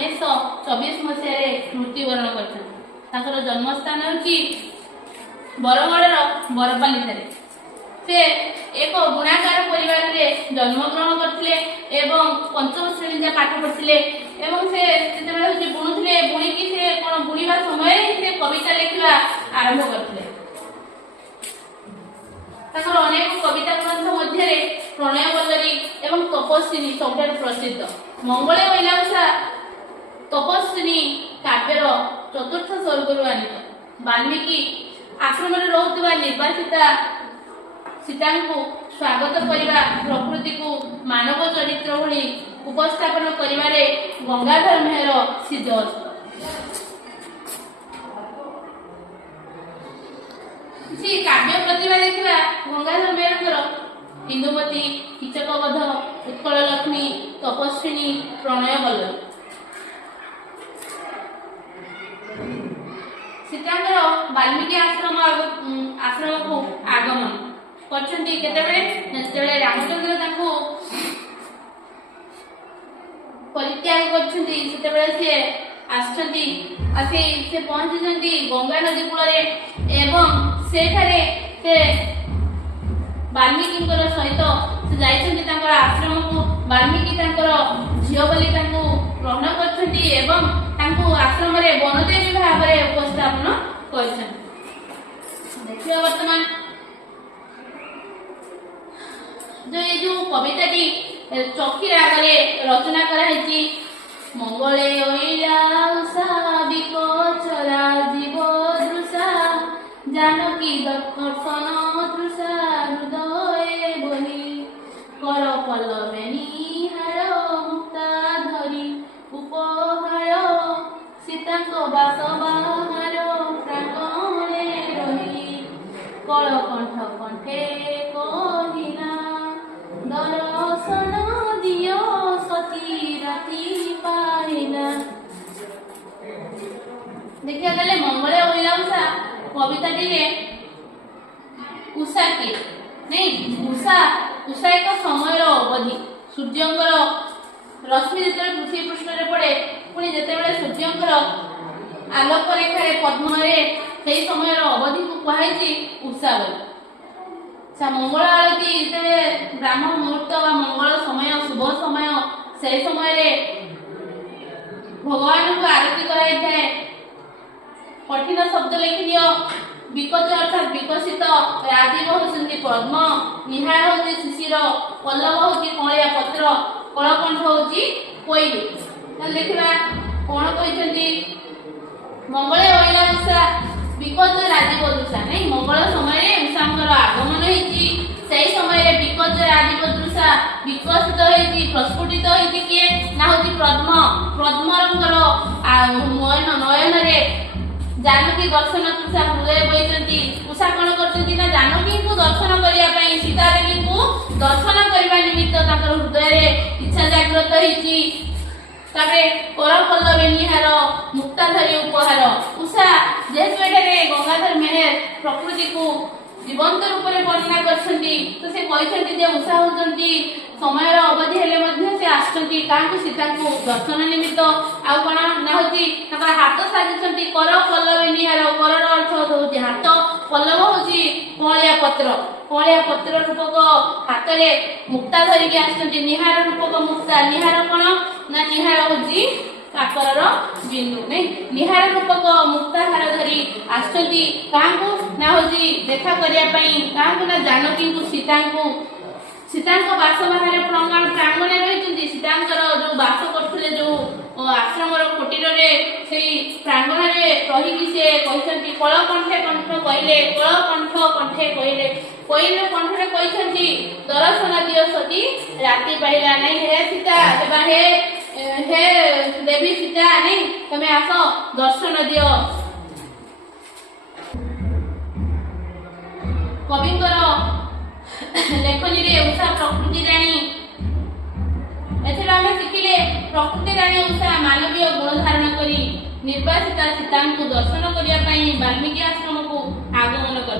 1924 मसीह मृत्युवरण कर जन्मस्थान हूँ बरगढ़ बरपाली थे। से एक गुणाकार परिवार में जन्मग्रहण करते एवं पंचम श्रेणी जा पाठ पढ़ते एवं से बुणुले बुणिकी से कौन बुणवा समय से कविता लिखा आरंभ करते। अनेक कविता ग्रंथ मध्य प्रणय वल्लरी एवं तपस्विनी सब प्रसिद्ध। मंगले महिला उषा तपस्विनी काव्यर चतुर्थ स्वर्ग आनीत। वाल्मीकि आश्रम में रोकवा निर्वासिता सीता को स्वागत करने प्रकृति को मानव चरित्र भली उपस्थापन करिवारे गंगाधर मेहर सिद्ध अच्छी काव्य प्रतिभा देखा गंगाधर मेहर इंदुमती कीचकवध उत्कल लक्ष्मी तपस्विनी प्रणय वल्लभ सीतांकर वाल्मीकि आश्रम को आगमन करते रामचंद्र परित्याग कर पहुंची गंगा नदी कूल एवं सेठारे से वाल्मीकि सहित से आश्रम को वाल्मीकि झील बोली ग्रहण कर आश्रम वनदेवी भाव में उपस्थापन कर देखिए वर्तमान जो कविताटी चौकी राग रचना कराई मंगले चरा जीव दृशा जानकी दर्शन दृशा हृदय बोली कर पल्लवे निहार मुक्ता धरी उपहार सीता बास बाहार प्रांगणे रही कलकंठ कंठे कहिला दर्शन दियो सती राति पाहिला। देखिए गले मंगले ओइला उषा कविताटी उषा किए नहीं उषा एक समय अवधि सूर्यंकर रश्मि जो पृथ्वी पृष्ठ पड़े पुणी जिते सूर्यंकर आलोक रेखार पद्म से समय अवधि को कहुई उषा बोली। मंगल आरती ब्राह्मण मुहूर्त मंगल समय शुभ समय से समय भगवान को आरती कराई कठिन शब्द लिखि विकच अर्थात विकसित राजीव होती पद्म निहार होती शिशिर पल्लव होती कलिया पत्र कलकंठ होती कोइली। देखा कौन कहते मंगले ओइला उषा विकच राजीव दृशा नहीं मंगल समय उषांकर आगमन होती समय विकच राजीव दृशा विकसित होती प्रस्फुटित होती किए ना होती पद्म पद्मरंगर नयन रे जानकी दर्शन तृषा हृदय बही उषा कौन कर जानकी को दर्शन करने सीता देवी को दर्शन करने निमित्त हृदय इच्छा जागृत होती कर पल्लवे निहार मुक्ताधरी उपहार उषा जेहेतु ये गंगाधर मेहर प्रकृति को जीवंत रूप में वर्णना कर उषा होती समय अवधि हेले से आसुँच सीता को दर्शन निमित्त आउ कौन ना होती हाथ साजिंट कर पल्लवे निहार कर अर्थ होती हाथ पल्लव होती कलिया पत्र रूपक हाथ में मुक्ता धरिकी आसुँच निहार रूपक मुक्ता निहार कौन ना निहार होती काकर बिंदु नहीं निहार रूपक मुक्ताहार धरी आसुँच ना होती देखा करने ना जानकी को सीता बास बाहर प्रांगण रही सीता जो बास करते जो आश्रम कुटीर से प्रांगण रही से कहते कलकंठे कंठ कहले कलकंठ कंठे कहले कोई कंठे कहते दर्शन दियो सती राति पाइला नहीं हे सीता हे देवी सीता नहीं तमें आस दर्शन दियो। कविंकर लेखनी रे उषा प्रकृति राणी एथरा हमें शिखिले प्रकृति राणी उषा मानवीय गुण धारण करी निर्वासिता सीता को दर्शन करने वाल्मीकि आश्रम को आगमन कर